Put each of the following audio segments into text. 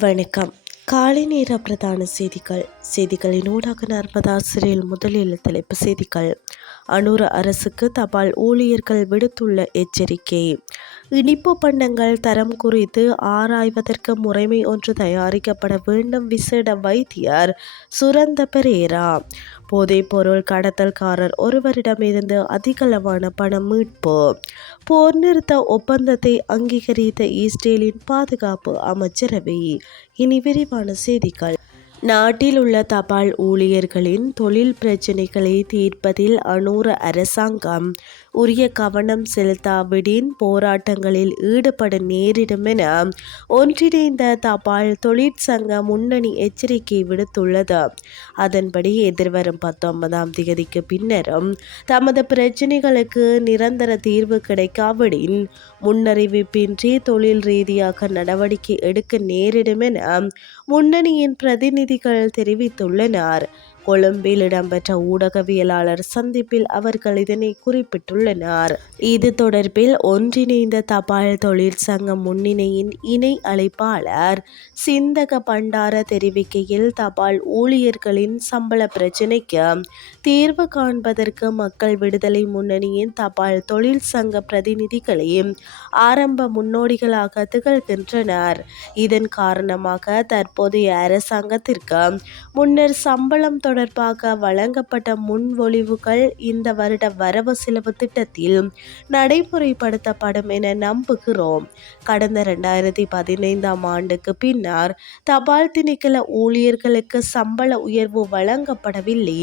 வணக்கம். காலை நேர பிரதான செய்திகள். செய்திகளின் ஊடாக நர்மதாசிரியல் முதலில் தலைப்பு செய்திகள். அனூர் அரசுக்கு தபால் ஊழியர்கள் விடுத்துள்ள எச்சரிக்கை. இனிப்பு பண்டங்கள் தரம் குறித்து ஆராய்வதற்கு முறைமை ஒன்று தயாரிக்கப்பட வேண்டும் விசேட வைத்தியர் சுரந்த பெரேரா. போதைப்பொருள் கடத்தல்காரர் ஒருவரிடமிருந்து அதிகளவான பணம் மீட்பு. போர் நிறுத்த ஒப்பந்தத்தை அங்கீகரித்த இஸ்ரேலின் பாதுகாப்பு அமைச்சரவை. இனி விரிவான செய்திகள். நாட்டில் உள்ள தபால் ஊழியர்களின் தொழில் பிரச்சினைகளை தீர்ப்பதில் அனூர அரசாங்கம் உரிய கவனம் செலுத்தாவிடின் போராட்டங்களில் ஈடுபட நேரிடும் என ஒன்றிணைந்த தபால் தொழிற்சங்க முன்னணி எச்சரிக்கை விடுத்துள்ளது. அதன்படி எதிர்வரும் பத்தொன்பதாம் தேதிக்கு பின்னரும் தமது பிரச்சினைகளுக்கு நிரந்தர தீர்வு கிடைக்காவிடின் முன்னறிவிப்பின்றி தொழில் ரீதியாக நடவடிக்கை எடுக்க நேரிடும் என முன்னணியின் பிரதிநிதிகள் தெரிவித்துள்ளனர். கொழும்பில் இடம்பெற்ற ஊடகவியலாளர் சந்திப்பில் அவர்கள் இதனை குறிப்பிட்டுள்ளனர். இது தொடர்பில் ஒன்றிணைந்த தபால் தொழிற்சங்க முன்னிணையின் இணை அழைப்பாளர் சிந்தக பண்டார தெரிவிக்கையில் தபால் ஊழியர்களின் சம்பள பிரச்சினைக்கு தீர்வு காண்பதற்கு மக்கள் விடுதலை முன்னணியின் தபால் தொழிற்சங்க பிரதிநிதிகளே ஆரம்ப முன்னோடிகளாக திகழ்கின்றனர். இதன் காரணமாக தற்போதைய அரசாங்கத்திற்கு முன்னர் சம்பளம் தொடர்பாக வழங்கப்பட்ட முன்மொழிவுகள் இந்த வருட வரவு செலவு திட்டத்தில் நடைமுறைப்படுத்தப்படும் என நம்புகிறோம். கடந்த இரண்டாயிரத்தி பதினைந்தாம் ஆண்டுக்கு பின்னர் தபால் திணைக்கள ஊழியர்களுக்கு சம்பள உயர்வு வழங்கப்படவில்லை.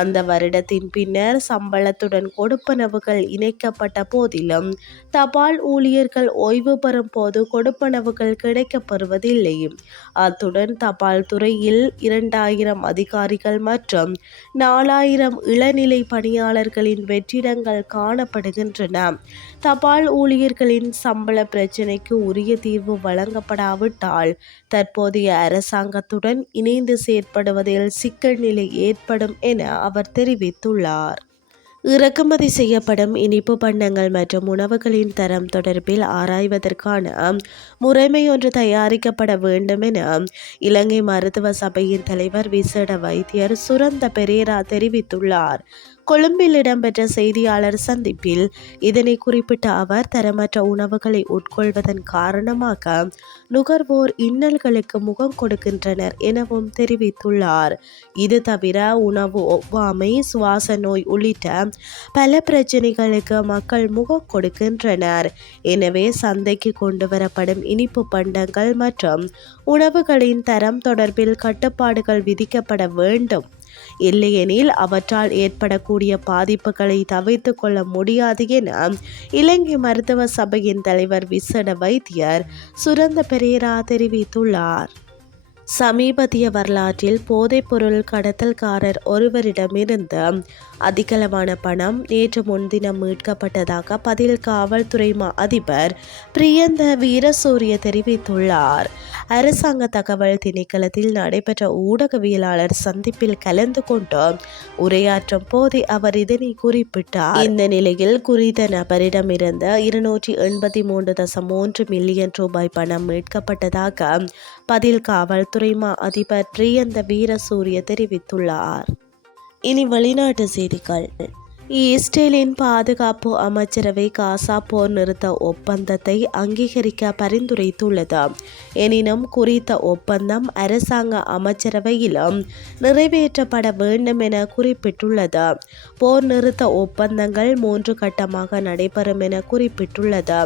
அந்த வருடத்தின் பின்னர் சம்பளத்துடன் கொடுப்பனவுகள் இணைக்கப்பட்ட போதிலும் தபால் ஊழியர்கள் ஓய்வு பெறும் போது கொடுப்பனவுகள் கிடைக்கப்பெறுவதில்லை அத்துடன் தபால் துறையில் இரண்டாயிரம் அதிகாரிகள் மற்றும் நாலாயிரம் இளநிலை பணியாளர்களின் வெற்றிடங்கள் காணப்படுகின்றன. தபால் ஊழியர்களின் சம்பள பிரச்சினைக்கு உரிய தீர்வு வழங்கப்படாவிட்டால் தற்போதைய அரசாங்கத்துடன் இணைந்து செயற்படுவதில் சிக்கல் நிலை ஏற்படும் என அவர் தெரிவித்துள்ளார். இறக்குமதி செய்யப்படும் இனிப்பு பண்டங்கள் மற்றும் உணவுகளின் தரம் தொடர்பில் ஆராய்வதற்கான முறைமை ஒன்று தயாரிக்கப்பட வேண்டும் என இலங்கை மருத்துவ சபையின் தலைவர் விசேட வைத்தியர் சுரந்த பெரேரா தெரிவித்துள்ளார். கொழும்பில் இடம்பெற்ற செய்தியாளர் சந்திப்பில் இதனை குறிப்பிட்ட அவர் தரமற்ற உணவுகளை உட்கொள்வதன் காரணமாக நுகர்வோர் இன்னல்களுக்கு முகம் கொடுக்கின்றனர் எனவும் தெரிவித்துள்ளார். இது தவிர உணவு ஒவ்வாமை சுவாச நோய் உள்ளிட்ட பல பிரச்சனைகளுக்கு மக்கள் முகம் கொடுக்கின்றனர். எனவே சந்தைக்கு கொண்டு வரப்படும் இனிப்பு பண்டங்கள் மற்றும் உணவுகளின் தரம் தொடர்பில் கட்டுப்பாடுகள் விதிக்கப்பட வேண்டும். இல்லையெனில் அவற்றால் ஏற்படக்கூடிய பாதிப்புகளை தவிர்த்து கொள்ள முடியாது என இலங்கை மருத்துவ சபையின் தலைவர் விசட வைத்தியர் சுரந்த பெரேரா தெரிவித்துள்ளார். சமீபத்திய வரலாற்றில் போதைப்பொருள் கடத்தல்காரர் ஒருவரிடமிருந்து அதிகளவான பணம் நேற்று முன்தினம் மீட்கப்பட்டதாக பதில் காவல்துறை மா அதிபர் பிரியந்த வீரசூரிய தெரிவித்துள்ளார். அரசாங்க தகவல் திணைக்களத்தில் நடைபெற்ற ஊடகவியலாளர் சந்திப்பில் கலந்து கொண்டு உரையாற்றும் போதே அவர் இதனை குறிப்பிட்டார். இந்த நிலையில் குறித்த நபரிடமிருந்து இருநூற்றி எண்பத்தி மூன்று தசம் மூன்று மில்லியன் ரூபாய் பணம் மீட்கப்பட்டதாக பதில் காவல்துறை மா அதிபர் பிரியந்த வீரசூரிய தெரிவித்துள்ளார். இனி வெளிநாட்டு செய்திகள். இஸ்ரேலின் பாதுகாப்பு அமைச்சரவை காசா போர் நிறுத்த ஒப்பந்தத்தை அங்கீகரிக்க பரிந்துரைத்துள்ளது. எனினும் குறித்த ஒப்பந்தம் அரசாங்க அமைச்சரவையிலும் நிறைவேற்றப்பட வேண்டும் என குறிப்பிட்டுள்ளது. போர் நிறுத்த ஒப்பந்தங்கள் மூன்று கட்டமாக நடைபெறும் என குறிப்பிட்டுள்ளது.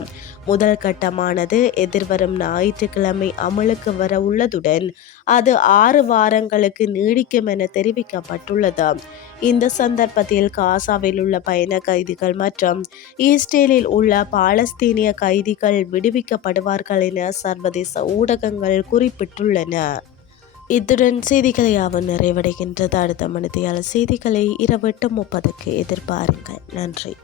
முதல் கட்டமானது எதிர்வரும் ஞாயிற்றுக்கிழமை அமலுக்கு வர உள்ளதுடன் அது ஆறு வாரங்களுக்கு நீடிக்கும் என தெரிவிக்கப்பட்டுள்ளது. இந்த சந்தர்ப்பத்தில் காசாவில் உள்ள பயண கைதிகள் மற்றும் ஈஸ்டேலில் உள்ள பாலஸ்தீனிய கைதிகள் விடுவிக்கப்படுவார்கள் என சர்வதேச ஊடகங்கள் குறிப்பிட்டுள்ளன. இத்துடன் செய்திகளை யாவும் நிறைவடைகின்றது. அடுத்த மணித்தியால செய்திகளை இரவு எட்டு முப்பதுக்கு எதிர்பாருங்கள். நன்றி.